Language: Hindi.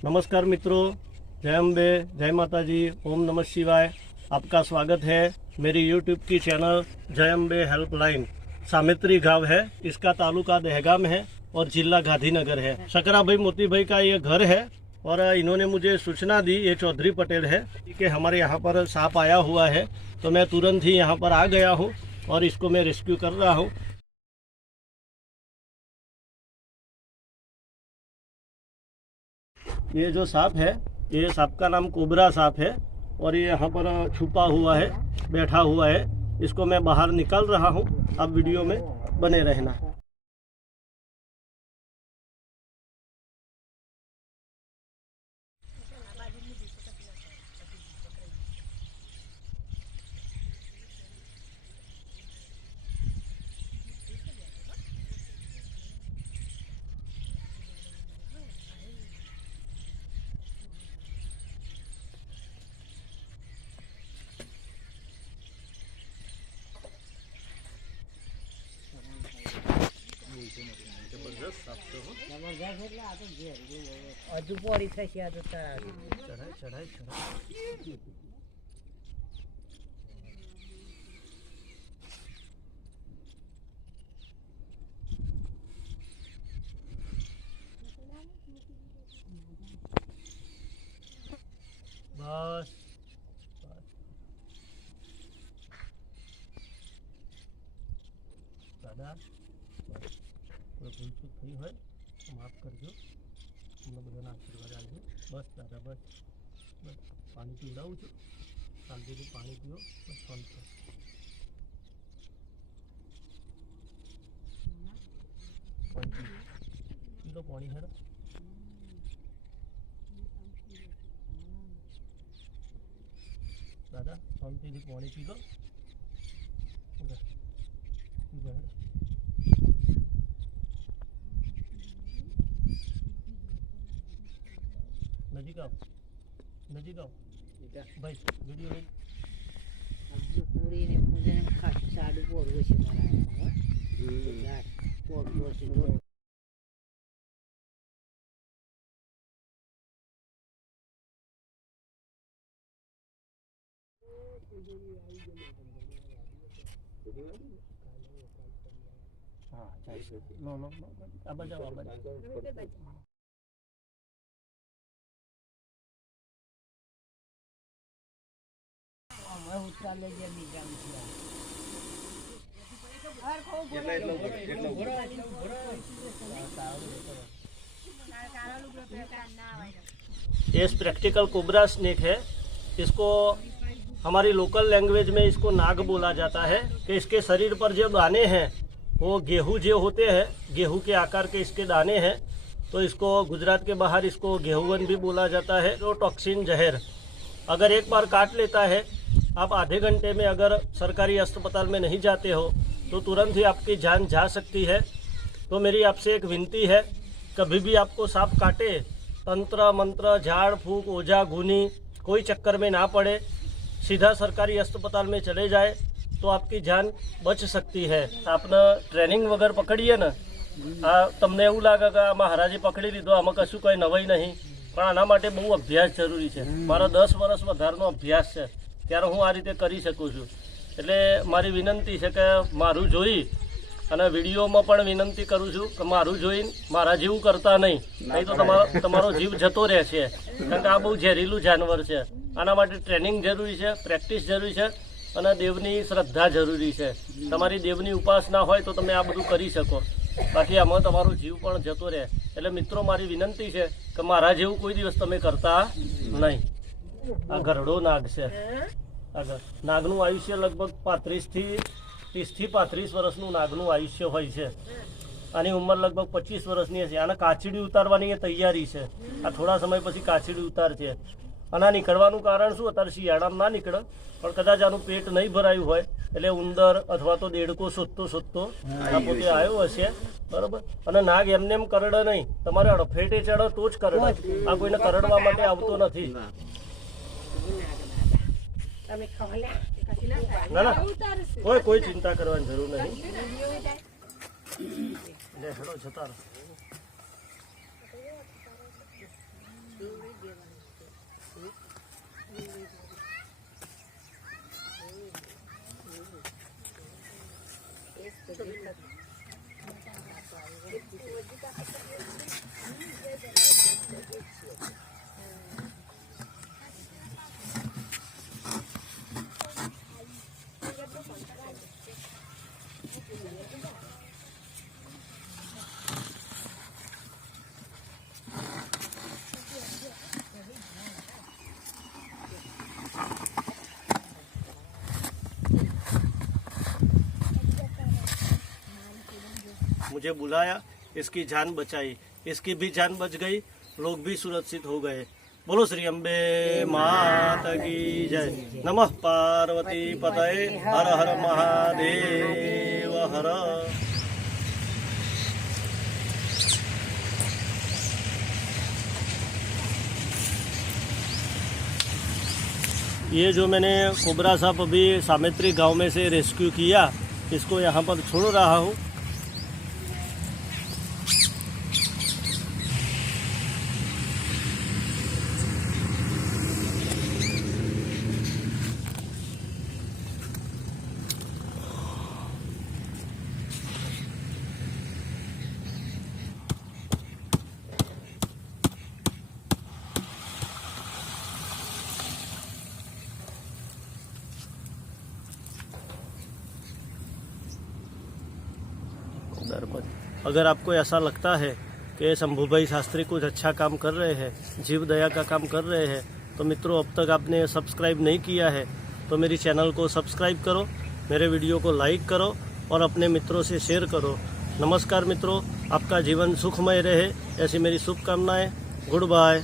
नमस्कार मित्रों, जय अम्बे, जय माता जी, ओम नमः शिवाय। आपका स्वागत है मेरी यूट्यूब की चैनल जय अम्बे हेल्पलाइन। सामित्री गांव है, इसका तालुका दहगाम है और जिला गांधीनगर है। शकरा भाई मोती भाई का ये घर है और इन्होंने मुझे सूचना दी, ये चौधरी पटेल है कि हमारे यहाँ पर सांप आया हुआ है, तो मैं तुरंत ही यहाँ पर आ गया हूँ और इसको मैं रेस्क्यू कर रहा हूँ। ये जो सांप है, ये सांप का नाम कोबरा सांप है और ये यहाँ पर छुपा हुआ है, बैठा हुआ है। इसको मैं बाहर निकाल रहा हूँ, आप वीडियो में बने रहना। बस दादा भूल चूक थी हो तो माफ करजो, તમને બધાના આશીર્વાદ આપજો। બસ દાદા, બસ બસ પાણી પીવડાવું છું, શાંતિથી પાણી પીઓ, બસ શાંત થો। પીલો પાણી હેડો દાદા, શાંતિથી પાણી પીલો, પીલો હેડો। नजीक आओ, नजीक आओ भाई, वीडियो नहीं। पूरी ने मुझे खास साडू बोल वैसे मारा यार बोल वैसे बोल हाँ चाहिए। नो नो नो, अब जाओ, अब जाओ। ये प्रैक्टिकल कोबरा स्नेक है। इसको हमारी लोकल लैंग्वेज में इसको नाग बोला जाता है कि इसके शरीर पर जो दाने हैं वो गेहूं जो होते हैं, गेहूं के आकार के इसके दाने हैं, तो इसको गुजरात के बाहर इसको गेहूवन भी बोला जाता है। जो टॉक्सिन जहर अगर एक बार काट लेता है, आप आधे घंटे में अगर सरकारी अस्पताल में नहीं जाते हो तो तुरंत ही आपकी जान जा सकती है। तो मेरी आपसे एक विनती है, कभी भी आपको सांप काटे, तंत्र मंत्र झाड़ फूक ओझा गुनी कोई चक्कर में ना पड़े, सीधा सरकारी अस्पताल में चले जाए तो आपकी जान बच सकती है। आपने ट्रेनिंग वगैरह पकड़ीए ने तमने एवं लगे कि आम हराजी पकड़ी लीधो, आम कशु कोई नवाई नहीं, पण आना माटे बहु अभ्यास जरूरी है। मारा 10 वर्ष वधारनो अभ्यास है, त्यारे हूँ आ रीते करी सकूँ छूँ। एटले मारी विनंती है कि मारू जोई अने विडियोमां पण विनंती करूँ छूँ कि मारू जोईने मारा जेवुं करता नहीं तो तमारो जीव जतो रहेशे, कारण के आ बहु झेरीलुं जानवर है। आना माटे ट्रेनिंग जरूरी है, प्रेक्टिस जरूरी है अने देवनी श्रद्धा जरूरी है। तमारी देवनी उपासना होय तो तमे आ बधुं करी शको, बाकी आमां तमारो जीव पण जतो रहे। एटले मित्रों मारी विनंती है कि मारा जेवुं कोई दिवस तमे करता नहीं। आ गरड़ो नाग है। अगर नागनु आयुष्य लगभग 30 થી 35 વર્ષનું નાગનું આયુષ્ય હોય છે। આની ઉંમર લગભગ 25 વર્ષની છે। આને કાચડી ઉતારવાની તૈયારી છે। આ થોડા સમય પછી કાચડી ઉતારશે। આના નીકળવાનું કારણ શું, અત્યારે શિયાળામાં ના નીકળે, પણ કદાચ આનું પેટ નહીં ભરાયું હોય એટલે ઉંદર અથવા તો દેડકો શોધતો આ પોતે આવ્યો હશે, બરાબર। અને નાગ એમને એમ કરડે નહીં, તમારે અડફેટે ચડે તો જ કરડે, આ કોઈને કરડવા માટે આવતો નથી। ना ना कोई चिंता करवानी जरूर नहीं। ले हेडो जता रहो। मुझे बुलाया, इसकी जान बचाई, इसकी भी जान बच गई, लोग भी सुरक्षित हो गए। बोलो श्री अम्बे माता की जय। नमः पार्वती पतये, हर हर महादेव हर। ये जो मैंने कोबरा सांप अभी सामेत्री गांव में से रेस्क्यू किया, इसको यहाँ पर छोड़ रहा हूँ। अगर आपको ऐसा लगता है कि शंभू भाई शास्त्री कुछ अच्छा काम कर रहे हैं, जीव दया का काम कर रहे हैं, तो मित्रों अब तक आपने सब्सक्राइब नहीं किया है तो मेरी चैनल को सब्सक्राइब करो, मेरे वीडियो को लाइक करो और अपने मित्रों से शेयर करो। नमस्कार मित्रों, आपका जीवन सुखमय रहे ऐसी मेरी शुभकामनाएं। Good bye.